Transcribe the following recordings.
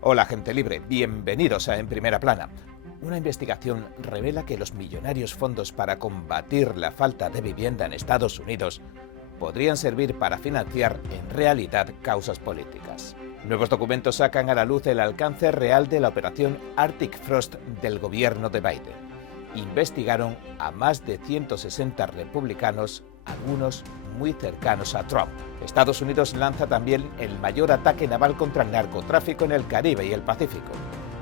Hola gente libre, bienvenidos a En Primera Plana. Una investigación revela que los millonarios fondos para combatir la falta de vivienda en Estados Unidos podrían servir para financiar en realidad causas políticas. Nuevos documentos sacan a la luz el alcance real de la operación Arctic Frost del gobierno de Biden. Investigaron a más de 160 republicanos, algunos muy cercanos a Trump. Estados Unidos lanza también el mayor ataque naval contra el narcotráfico en el Caribe y el Pacífico.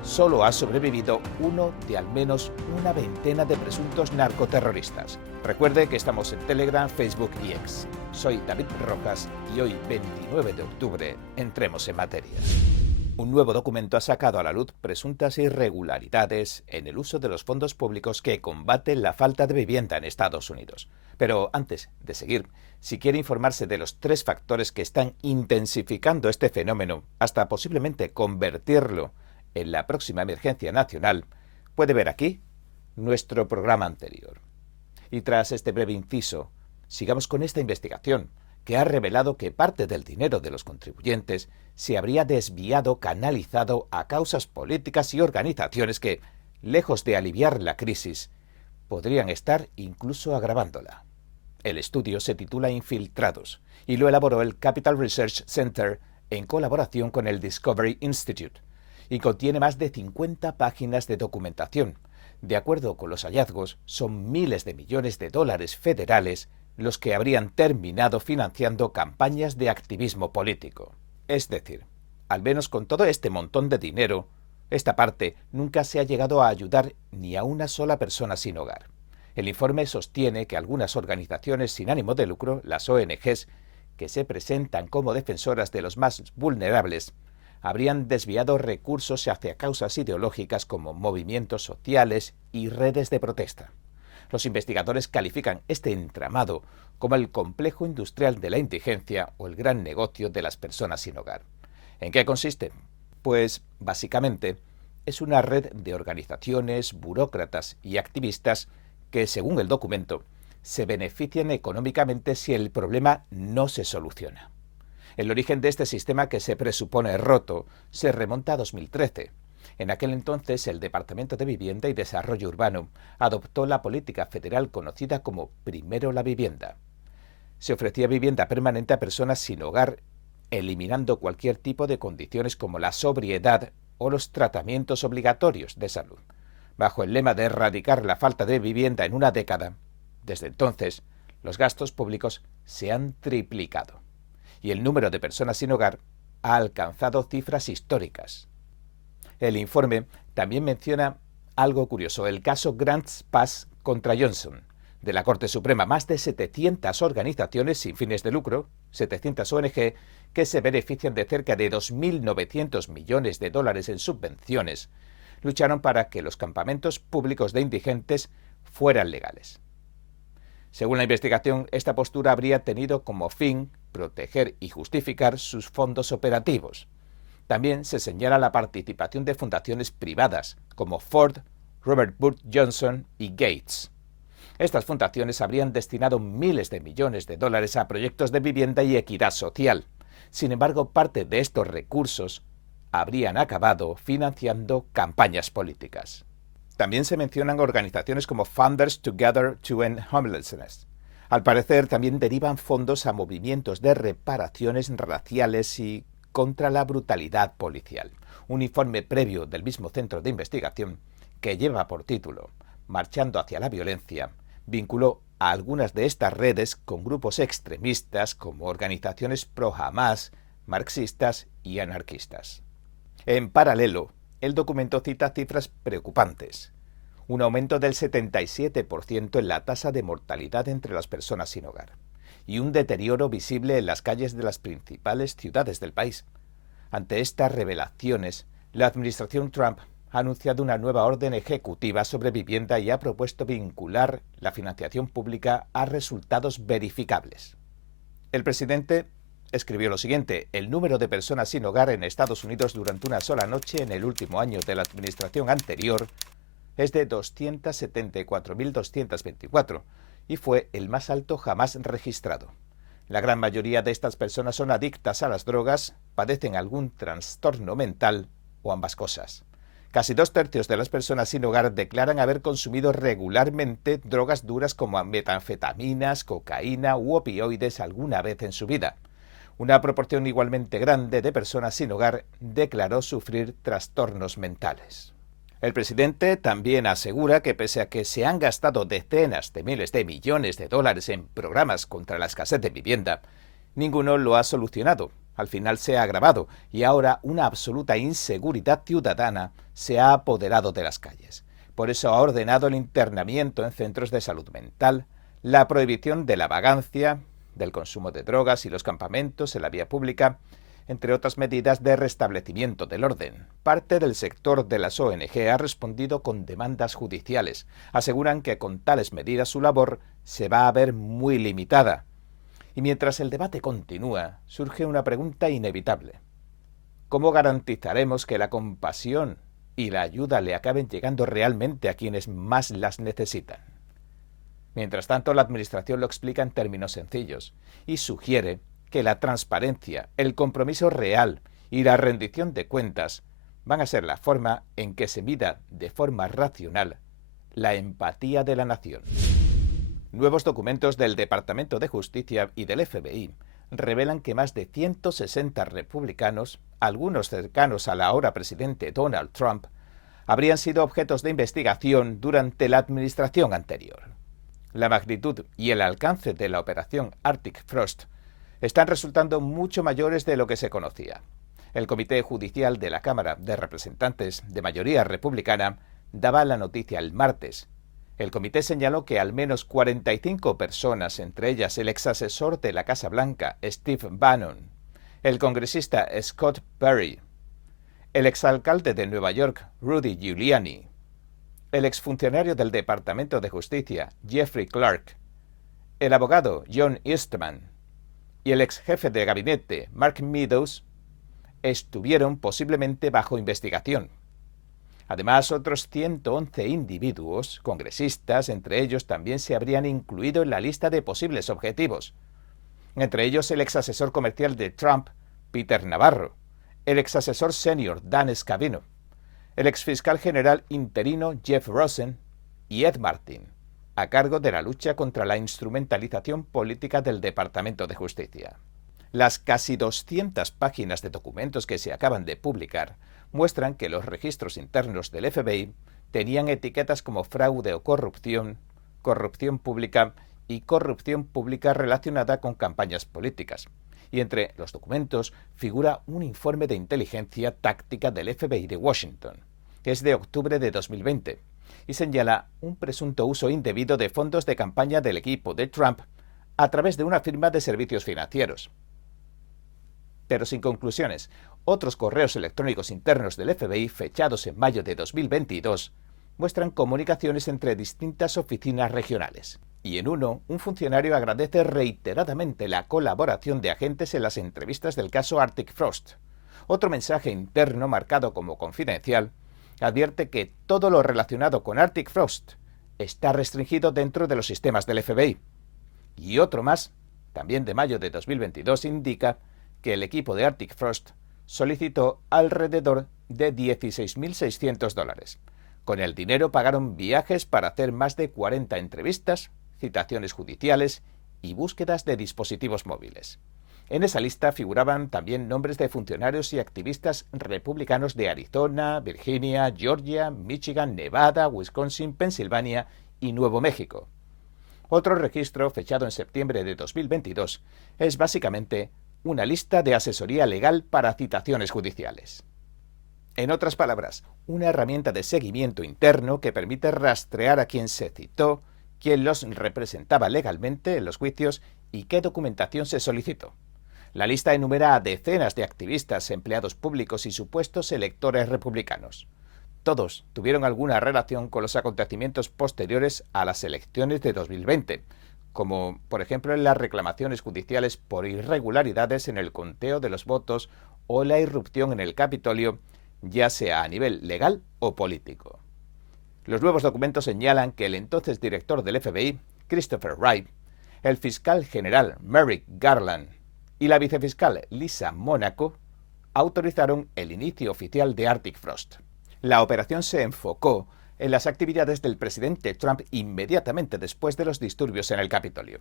Solo ha sobrevivido uno de al menos una veintena de presuntos narcoterroristas. Recuerde que estamos en Telegram, Facebook y X. Soy David Rojas y hoy, 29 de octubre, entremos en materia. Un nuevo documento ha sacado a la luz presuntas irregularidades en el uso de los fondos públicos que combaten la falta de vivienda en Estados Unidos. Pero antes de seguir, si quiere informarse de los 3 factores que están intensificando este fenómeno hasta posiblemente convertirlo en la próxima emergencia nacional, puede ver aquí nuestro programa anterior. Y tras este breve inciso, sigamos con esta investigación que ha revelado que parte del dinero de los contribuyentes se habría desviado, canalizado a causas políticas y organizaciones que, lejos de aliviar la crisis, podrían estar incluso agravándola. El estudio se titula Infiltrados y lo elaboró el Capital Research Center en colaboración con el Discovery Institute y contiene más de 50 páginas de documentación. De acuerdo con los hallazgos, son miles de millones de dólares federales los que habrían terminado financiando campañas de activismo político. Es decir, al menos con todo este montón de dinero, esta parte nunca se ha llegado a ayudar ni a una sola persona sin hogar. El informe sostiene que algunas organizaciones sin ánimo de lucro, las ONGs, que se presentan como defensoras de los más vulnerables, habrían desviado recursos hacia causas ideológicas como movimientos sociales y redes de protesta. Los investigadores califican este entramado como el complejo industrial de la indigencia o el gran negocio de las personas sin hogar. ¿En qué consiste? Pues, básicamente, es una red de organizaciones, burócratas y activistas que, según el documento, se benefician económicamente si el problema no se soluciona. El origen de este sistema, que se presupone roto, se remonta a 2013. En aquel entonces, el Departamento de Vivienda y Desarrollo Urbano adoptó la política federal conocida como Primero la Vivienda. Se ofrecía vivienda permanente a personas sin hogar, eliminando cualquier tipo de condiciones como la sobriedad o los tratamientos obligatorios de salud. Bajo el lema de erradicar la falta de vivienda en una década, desde entonces, los gastos públicos se han triplicado y el número de personas sin hogar ha alcanzado cifras históricas. El informe también menciona algo curioso, el caso Grants Pass contra Johnson, de la Corte Suprema. Más de 700 organizaciones sin fines de lucro, 700 ONG, que se benefician de cerca de 2.900 millones de dólares en subvenciones, lucharon para que los campamentos públicos de indigentes fueran legales. Según la investigación, esta postura habría tenido como fin proteger y justificar sus fondos operativos. También se señala la participación de fundaciones privadas como Ford, Robert Wood Johnson y Gates. Estas fundaciones habrían destinado miles de millones de dólares a proyectos de vivienda y equidad social. Sin embargo, parte de estos recursos habrían acabado financiando campañas políticas. También se mencionan organizaciones como Funders Together to End Homelessness. Al parecer, también derivan fondos a movimientos de reparaciones raciales y contra la brutalidad policial. Un informe previo del mismo centro de investigación, que lleva por título Marchando hacia la violencia, vinculó a algunas de estas redes con grupos extremistas como organizaciones pro-Hamas, marxistas y anarquistas. En paralelo, el documento cita cifras preocupantes. Un aumento del 77% en la tasa de mortalidad entre las personas sin hogar y un deterioro visible en las calles de las principales ciudades del país. Ante estas revelaciones, la administración Trump ha anunciado una nueva orden ejecutiva sobre vivienda y ha propuesto vincular la financiación pública a resultados verificables. El presidente escribió lo siguiente: el número de personas sin hogar en Estados Unidos durante una sola noche en el último año de la administración anterior es de 274.224 y fue el más alto jamás registrado. La gran mayoría de estas personas son adictas a las drogas, padecen algún trastorno mental o ambas cosas. Casi 2/3 de las personas sin hogar declaran haber consumido regularmente drogas duras como metanfetaminas, cocaína u opioides alguna vez en su vida. Una proporción igualmente grande de personas sin hogar declaró sufrir trastornos mentales. El presidente también asegura que pese a que se han gastado decenas de miles de millones de dólares en programas contra la escasez de vivienda, ninguno lo ha solucionado. Al final se ha agravado y ahora una absoluta inseguridad ciudadana se ha apoderado de las calles. Por eso ha ordenado el internamiento en centros de salud mental, la prohibición de la vagancia, del consumo de drogas y los campamentos en la vía pública, entre otras medidas de restablecimiento del orden. Parte del sector de las ONG ha respondido con demandas judiciales. Aseguran que con tales medidas su labor se va a ver muy limitada. Y mientras el debate continúa, surge una pregunta inevitable. ¿Cómo garantizaremos que la compasión y la ayuda le acaben llegando realmente a quienes más las necesitan? Mientras tanto, la Administración lo explica en términos sencillos y sugiere que la transparencia, el compromiso real y la rendición de cuentas van a ser la forma en que se mida de forma racional la empatía de la nación. Nuevos documentos del Departamento de Justicia y del FBI revelan que más de 160 republicanos, algunos cercanos al ahora presidente Donald Trump, habrían sido objetos de investigación durante la administración anterior. La magnitud y el alcance de la operación Arctic Frost están resultando mucho mayores de lo que se conocía. El Comité Judicial de la Cámara de Representantes, de mayoría republicana, daba la noticia el martes. El comité señaló que al menos 45 personas, entre ellas el exasesor de la Casa Blanca, Steve Bannon, el congresista Scott Perry, el exalcalde de Nueva York, Rudy Giuliani, el exfuncionario del Departamento de Justicia, Jeffrey Clark, el abogado John Eastman y el ex jefe de gabinete, Mark Meadows, estuvieron posiblemente bajo investigación. Además, otros 111 individuos, congresistas, entre ellos también se habrían incluido en la lista de posibles objetivos. Entre ellos el exasesor comercial de Trump, Peter Navarro, el exasesor senior Dan Scavino, el exfiscal general interino Jeff Rosen y Ed Martin, a cargo de la lucha contra la instrumentalización política del Departamento de Justicia. Las casi 200 páginas de documentos que se acaban de publicar muestran que los registros internos del FBI tenían etiquetas como fraude o corrupción, corrupción pública y corrupción pública relacionada con campañas políticas. Y entre los documentos figura un informe de inteligencia táctica del FBI de Washington, que es de octubre de 2020, y señala un presunto uso indebido de fondos de campaña del equipo de Trump a través de una firma de servicios financieros. Pero sin conclusiones, otros correos electrónicos internos del FBI fechados en mayo de 2022 muestran comunicaciones entre distintas oficinas regionales. Y en uno, un funcionario agradece reiteradamente la colaboración de agentes en las entrevistas del caso Arctic Frost. Otro mensaje interno marcado como confidencial advierte que todo lo relacionado con Arctic Frost está restringido dentro de los sistemas del FBI. Y otro más, también de mayo de 2022, indica que el equipo de Arctic Frost solicitó alrededor de $16.600. Con el dinero pagaron viajes para hacer más de 40 entrevistas, citaciones judiciales y búsquedas de dispositivos móviles. En esa lista figuraban también nombres de funcionarios y activistas republicanos de Arizona, Virginia, Georgia, Michigan, Nevada, Wisconsin, Pensilvania y Nuevo México. Otro registro, fechado en septiembre de 2022, es básicamente una lista de asesoría legal para citaciones judiciales. En otras palabras, una herramienta de seguimiento interno que permite rastrear a quien se citó, quién los representaba legalmente en los juicios y qué documentación se solicitó. La lista enumera a decenas de activistas, empleados públicos y supuestos electores republicanos. Todos tuvieron alguna relación con los acontecimientos posteriores a las elecciones de 2020, como por ejemplo en las reclamaciones judiciales por irregularidades en el conteo de los votos o la irrupción en el Capitolio, ya sea a nivel legal o político. Los nuevos documentos señalan que el entonces director del FBI, Christopher Wright, el fiscal general Merrick Garland y la vicefiscal Lisa Monaco autorizaron el inicio oficial de Arctic Frost. La operación se enfocó en las actividades del presidente Trump inmediatamente después de los disturbios en el Capitolio.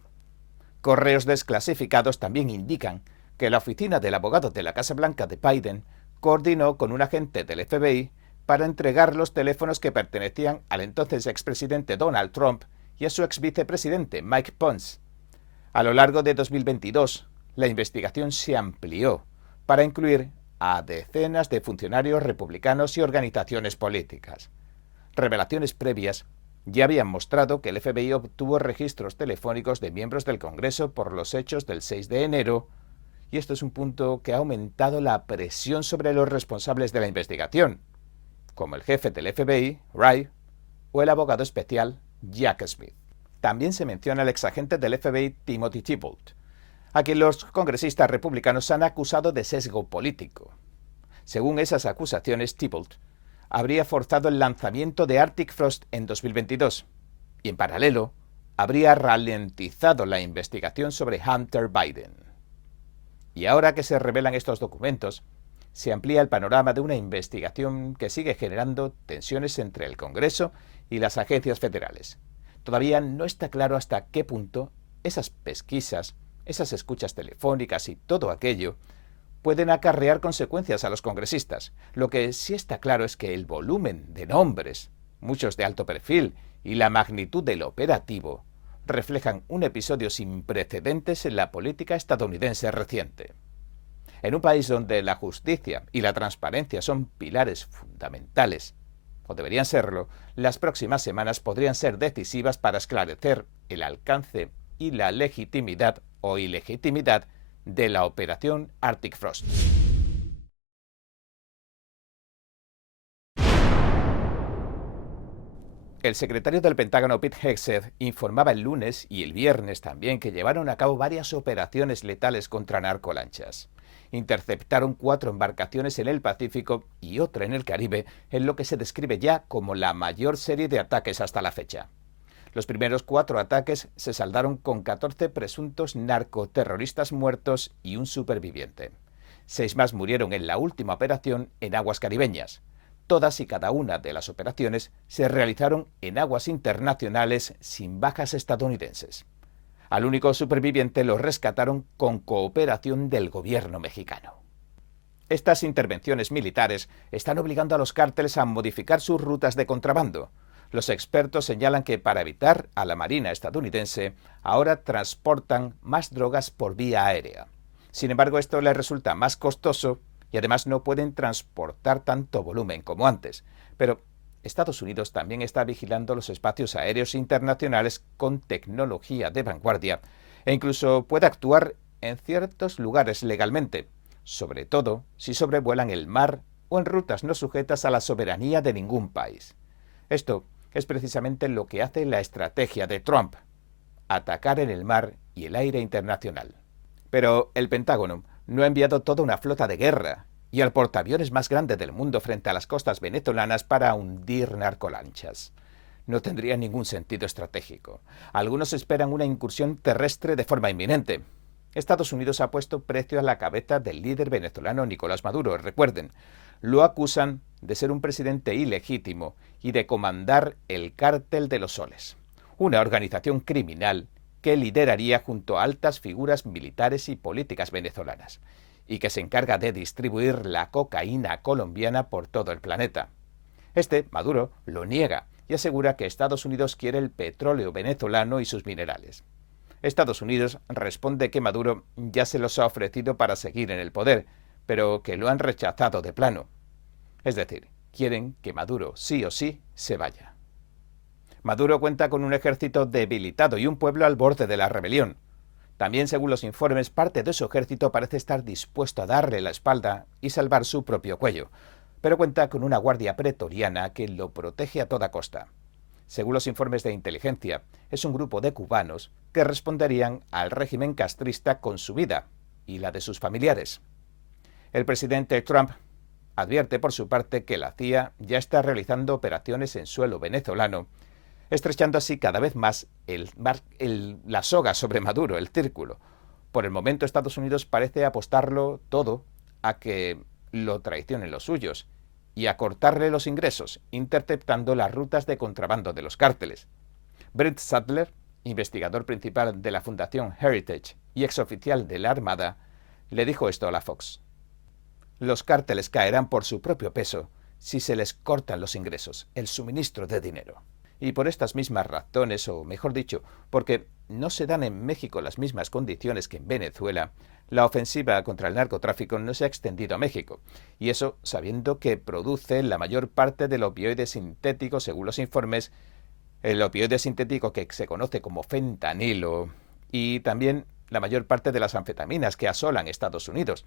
Correos desclasificados también indican que la oficina del abogado de la Casa Blanca de Biden coordinó con un agente del FBI para entregar los teléfonos que pertenecían al entonces expresidente Donald Trump y a su exvicepresidente Mike Pence. A lo largo de 2022, la investigación se amplió para incluir a decenas de funcionarios republicanos y organizaciones políticas. Revelaciones previas ya habían mostrado que el FBI obtuvo registros telefónicos de miembros del Congreso por los hechos del 6 de enero, y esto es un punto que ha aumentado la presión sobre los responsables de la investigación, como el jefe del FBI, Wray, o el abogado especial Jack Smith. También se menciona al exagente del FBI Timothy Thibault, a quien los congresistas republicanos han acusado de sesgo político. Según esas acusaciones, Thibault habría forzado el lanzamiento de Arctic Frost en 2022 y, en paralelo, habría ralentizado la investigación sobre Hunter Biden. Y ahora que se revelan estos documentos, se amplía el panorama de una investigación que sigue generando tensiones entre el Congreso y las agencias federales. Todavía no está claro hasta qué punto esas pesquisas, esas escuchas telefónicas y todo aquello pueden acarrear consecuencias a los congresistas. Lo que sí está claro es que el volumen de nombres, muchos de alto perfil, y la magnitud del operativo reflejan un episodio sin precedentes en la política estadounidense reciente. En un país donde la justicia y la transparencia son pilares fundamentales, o deberían serlo, las próximas semanas podrían ser decisivas para esclarecer el alcance y la legitimidad o ilegitimidad de la operación Arctic Frost. El secretario del Pentágono Pete Hegseth informaba el lunes y el viernes también que llevaron a cabo varias operaciones letales contra narcolanchas. Interceptaron 4 embarcaciones en el Pacífico y otra en el Caribe, en lo que se describe ya como la mayor serie de ataques hasta la fecha. Los primeros 4 ataques se saldaron con 14 presuntos narcoterroristas muertos y un superviviente. 6 más murieron en la última operación en aguas caribeñas. Todas y cada una de las operaciones se realizaron en aguas internacionales sin bajas estadounidenses. Al único superviviente lo rescataron con cooperación del gobierno mexicano. Estas intervenciones militares están obligando a los cárteles a modificar sus rutas de contrabando. Los expertos señalan que para evitar a la Marina estadounidense, ahora transportan más drogas por vía aérea. Sin embargo, esto les resulta más costoso y además no pueden transportar tanto volumen como antes. Pero Estados Unidos también está vigilando los espacios aéreos internacionales con tecnología de vanguardia e incluso puede actuar en ciertos lugares legalmente, sobre todo si sobrevuelan el mar o en rutas no sujetas a la soberanía de ningún país. Esto es precisamente lo que hace la estrategia de Trump: atacar en el mar y el aire internacional. Pero el Pentágono no ha enviado toda una flota de guerra y el portaaviones más grande del mundo frente a las costas venezolanas para hundir narcolanchas. No tendría ningún sentido estratégico. Algunos esperan una incursión terrestre de forma inminente. Estados Unidos ha puesto precio a la cabeza del líder venezolano Nicolás Maduro. Recuerden, lo acusan de ser un presidente ilegítimo y de comandar el Cártel de los Soles, una organización criminal que lideraría junto a altas figuras militares y políticas venezolanas, y que se encarga de distribuir la cocaína colombiana por todo el planeta. Maduro, lo niega y asegura que Estados Unidos quiere el petróleo venezolano y sus minerales. Estados Unidos responde que Maduro ya se los ha ofrecido para seguir en el poder, pero que lo han rechazado de plano. Es decir, quieren que Maduro sí o sí se vaya. Maduro cuenta con un ejército debilitado y un pueblo al borde de la rebelión. También, según los informes, parte de su ejército parece estar dispuesto a darle la espalda y salvar su propio cuello, pero cuenta con una guardia pretoriana que lo protege a toda costa. Según los informes de inteligencia, es un grupo de cubanos que responderían al régimen castrista con su vida y la de sus familiares. El presidente Trump advierte por su parte que la CIA ya está realizando operaciones en suelo venezolano, estrechando así cada vez más la soga sobre Maduro, el círculo. Por el momento, Estados Unidos parece apostarlo todo a que lo traicionen los suyos y a cortarle los ingresos, interceptando las rutas de contrabando de los cárteles. Brent Sadler, investigador principal de la Fundación Heritage y exoficial de la Armada, le dijo esto a la Fox. Los cárteles caerán por su propio peso si se les cortan los ingresos, el suministro de dinero. Y por estas mismas razones, o mejor dicho, porque no se dan en México las mismas condiciones que en Venezuela, la ofensiva contra el narcotráfico no se ha extendido a México. Y eso sabiendo que produce la mayor parte del opioide sintético, según los informes, el opioide sintético que se conoce como fentanilo, y también la mayor parte de las anfetaminas que asolan Estados Unidos.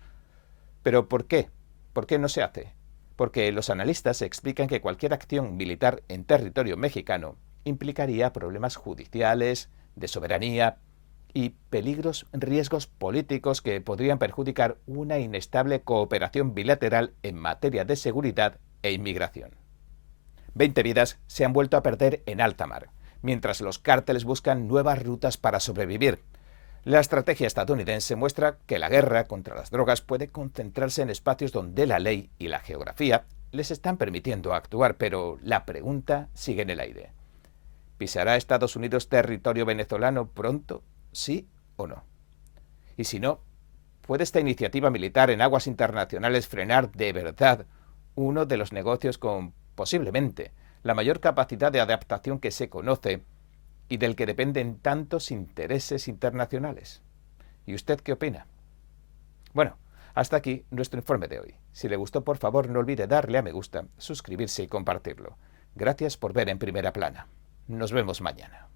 ¿Pero por qué? ¿Por qué no se hace? Porque los analistas explican que cualquier acción militar en territorio mexicano implicaría problemas judiciales, de soberanía y riesgos políticos que podrían perjudicar una inestable cooperación bilateral en materia de seguridad e inmigración. 20 vidas se han vuelto a perder en alta mar, mientras los cárteles buscan nuevas rutas para sobrevivir. La estrategia estadounidense muestra que la guerra contra las drogas puede concentrarse en espacios donde la ley y la geografía les están permitiendo actuar, pero la pregunta sigue en el aire. ¿Pisará Estados Unidos territorio venezolano pronto? ¿Sí o no? Y si no, ¿puede esta iniciativa militar en aguas internacionales frenar de verdad uno de los negocios con, posiblemente, la mayor capacidad de adaptación que se conoce y del que dependen tantos intereses internacionales? ¿Y usted qué opina? Bueno, hasta aquí nuestro informe de hoy. Si le gustó, por favor, no olvide darle a me gusta, suscribirse y compartirlo. Gracias por ver En Primera Plana. Nos vemos mañana.